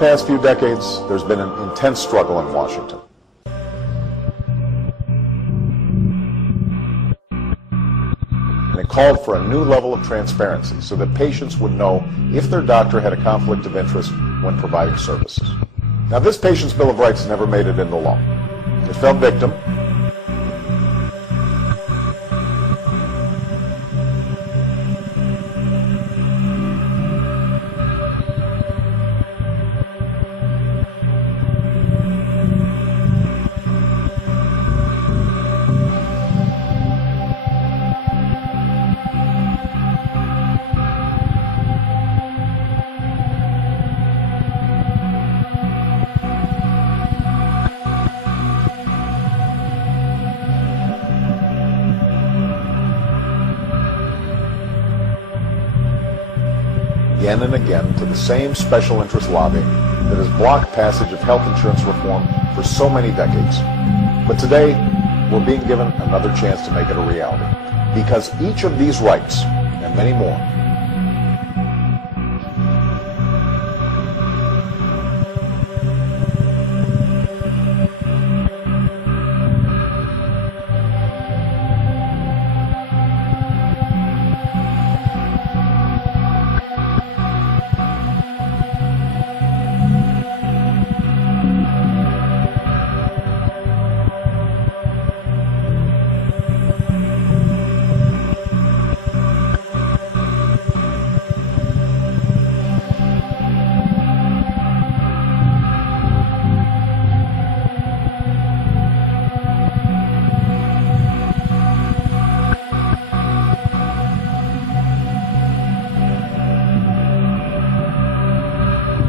past few decades, there's been an intense struggle in Washington. And it called for a new level of transparency so that patients would know if their doctor had a conflict of interest when providing services. Now, this patient's Bill of Rights never made it into law. It fell victim. Again and again to the same special interest lobbying that has blocked passage of health insurance reform for so many decades. But today, we're being given another chance to make it a reality, because each of these rights, and many more,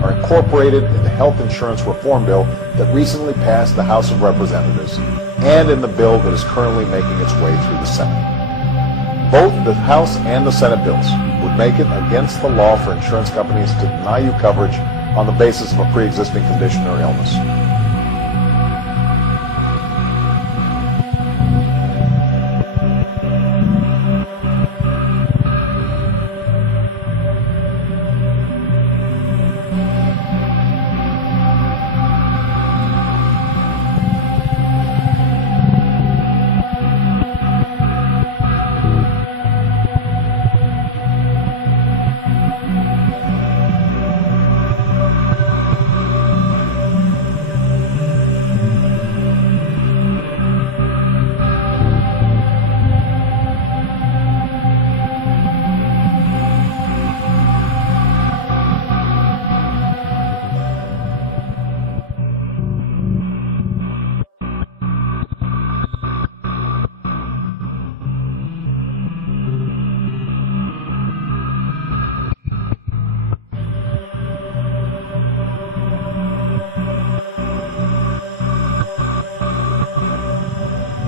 are incorporated in the health insurance reform bill that recently passed the House of Representatives and in the bill that is currently making its way through the Senate. Both the House and the Senate bills would make it against the law for insurance companies to deny you coverage on the basis of a pre-existing condition or illness.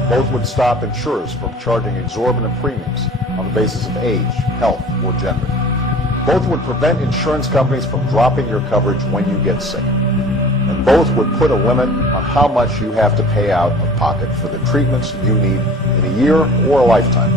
Both would stop insurers from charging exorbitant premiums on the basis of age, health, or gender. Both would prevent insurance companies from dropping your coverage when you get sick. And both would put a limit on how much you have to pay out of pocket for the treatments you need in a year or a lifetime.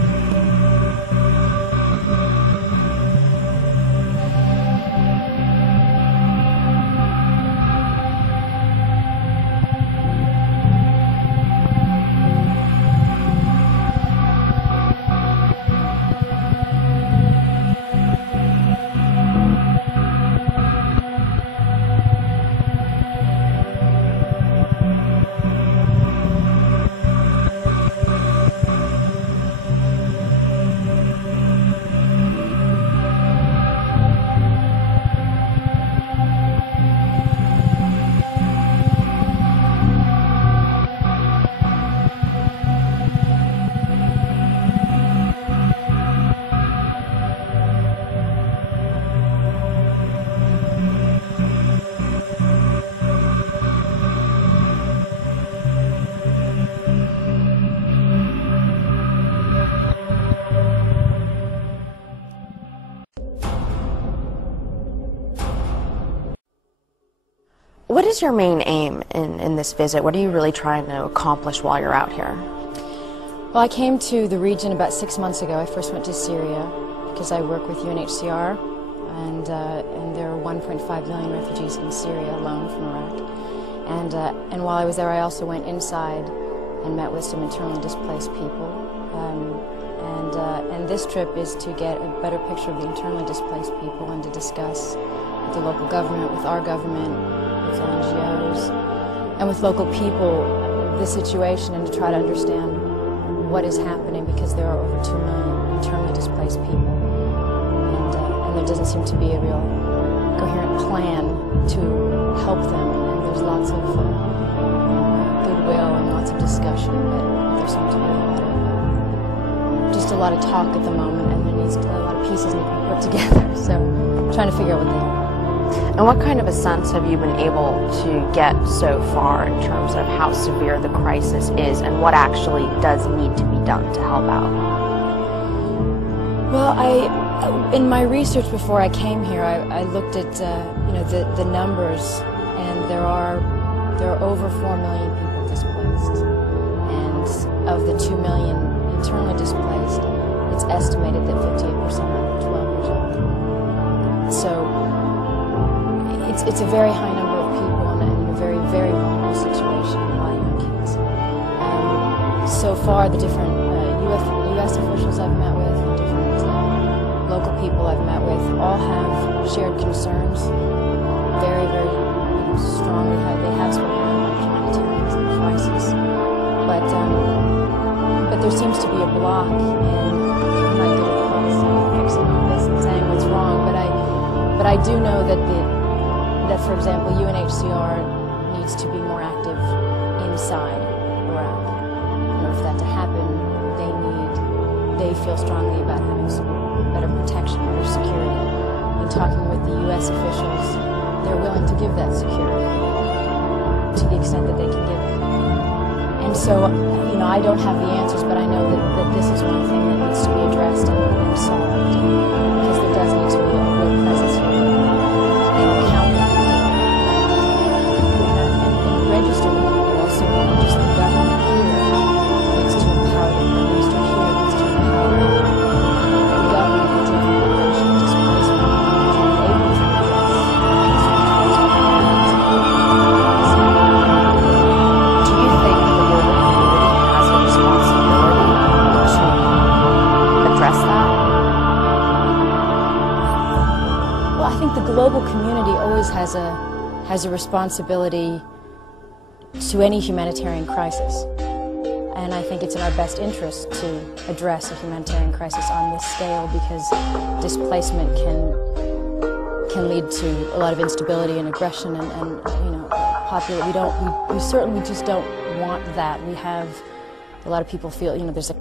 What is your main aim in this visit? What are you really trying to accomplish while you're out here? Well, I came to the region about 6 months ago. I first went to Syria because I work with UNHCR and there are 1.5 million refugees in Syria alone from Iraq. And while I was there, I also went inside and met with some internally displaced people. And this trip is to get a better picture of the internally displaced people and to discuss with the local government, with our government, with NGOs, and with local people the situation, and to try to understand what is happening, because there are over 2 million internally displaced people, and there doesn't seem to be a real coherent plan to help them. And there's lots of goodwill and lots of discussion, but there seems to be just a lot of talk at the moment, and there needs a lot of pieces need to be put together. So I'm trying to figure out what they are. And what kind of a sense have you been able to get so far in terms of how severe the crisis is and what actually does need to be done to help out? Well, in my research before I came here, I looked at the numbers, and there are over 4 million people displaced, and of the 2 million internally displaced, it's estimated that 58% are 12 years old. So it's a very high number of people and in a very, very vulnerable situation, a lot of young kids. So far, the different U.S. officials I've met with, different local people I've met with, all have shared concerns, very, very strongly. They have spoken about humanitarian crisis, but there seems to be a block, and I'm not good at policy fixing all this and saying what's wrong, but I do know that for example, UNHCR needs to be more active inside Iraq. In order for that to happen, they feel strongly about having some better protection, better security. In talking with the U.S. officials, they're willing to give that security to the extent that they can give it. And so, I don't have the answers, but I know that this is one thing that needs to be addressed and solved, because there does need to be a real presence here. Register with people also, just the government here needs to empower the Prime Minister here needs to empower the government to take immigration displacement to enable them to Do you think the global community has a responsibility to address that? Well, I think the global community always has a responsibility to any humanitarian crisis. And I think it's in our best interest to address a humanitarian crisis on this scale, because displacement can lead to a lot of instability and aggression and we certainly just don't want that. We have a lot of people feel, there's a